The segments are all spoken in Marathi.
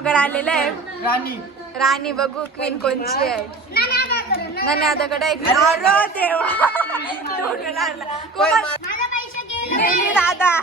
ब्लॉगर आलेला आहे राणी. राणी बघू क्वीन कोणची आहे. नन्यादाकडे एक अरे देवा तोंड लागला. कोमल गेली दादा.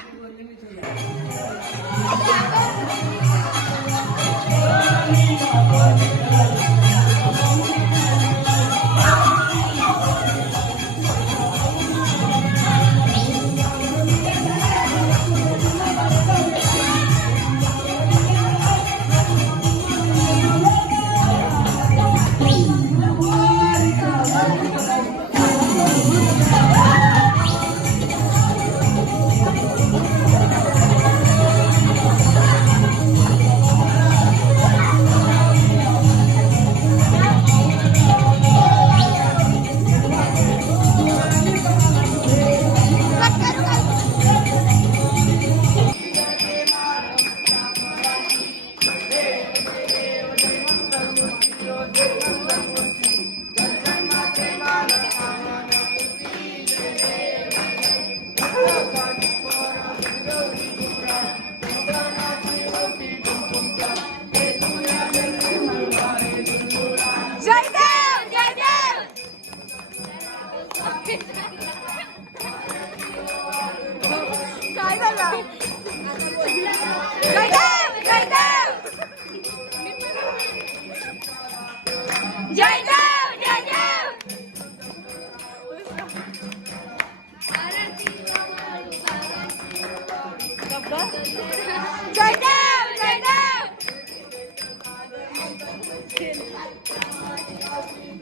Right now! Right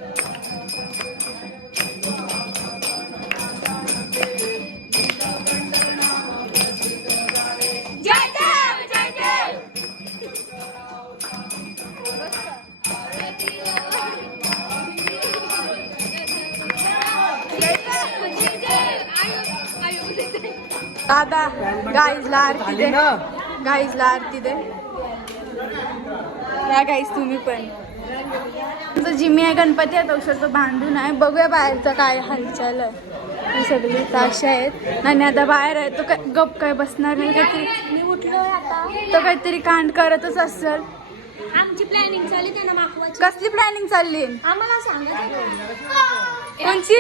now! दादा गाईजला आरती दे. गाईजला आरती दे. या गाईज तुम्ही पण. तुमचं जिम्मी आहे गणपती आहे तो तो बांधून आहे. बघूया बाहेरचं काय हालचाल आहे. ही सगळी ताशी आहेत. आणि आता बाहेर आहे तो काय गप काय बसणार नाही काहीतरी. मी उठलोय आता. तो काहीतरी कांड करतच असेल. आमची प्लॅनिंग चालली त्यांना कसली प्लॅनिंग चालली? आम्हाला सांगा कोणची?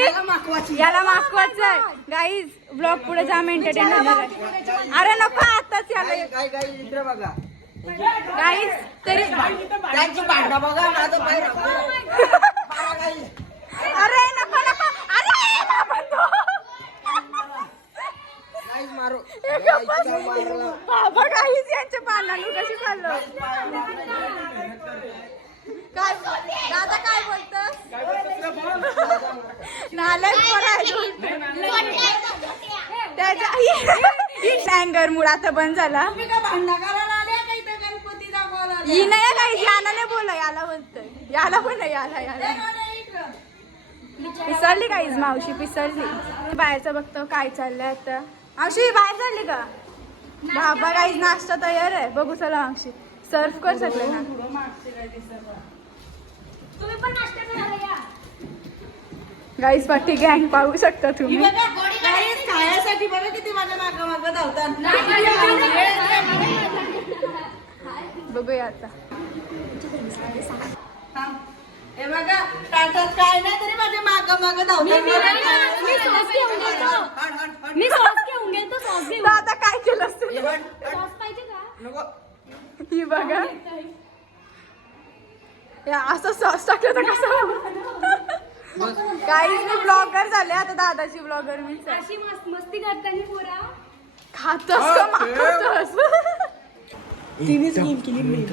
याला माकवाच. गाईज ब्लॉग पुढे जाम एंटरटेन अरे नको आताच याला गाईज तरी अरे नको नको. बाबा काहीच यांच्या कशी चाललो काय नालायक अँगर मूड आता बंद झाला. ही नाही काही याला नाही बोला याला बोलतोय. याला पण नाही याला. याला पिसळली काहीच मावशी? पिसळली. बाहेरचं बघतो काय चाललंय आता. मावशी बाहेर चालली का? बाबा काहीच नाश्ता तयार आहे. बघू चला मावशी. सर्व कर सगळे ना? तुम्ही पण नाश्ता गाईस पाठी गँग पाहू शकता तुम्ही खायासाठी बघा किती माझ्या मागं मागं धावतात बघूया आता हे बघा ताटात काय नाही तरी माझ्या मागं मागं धावतात मी सॉस घेऊन सॉस दादा काय केलं असतं? हे बघ, सॉस पाहिजे का नको ही बघा या असं सॉस टाकलं तर कसं काहीच मी ब्लॉगर झाले आता दादाची ब्लॉगर मी. अशी मस्ती करताना पुरा. खातोस का? तिनेच गेम केली मी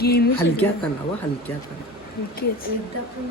गेम हलक्या करा व हलक्या एकदा पण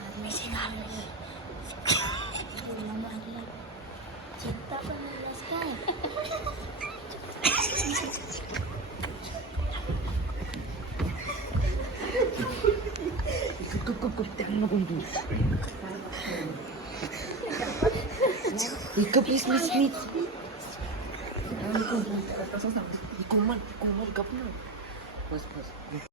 मी काही नाही केलं मी कोणालाच नाही मागवलं please please please Komal Komal गप ना बस बस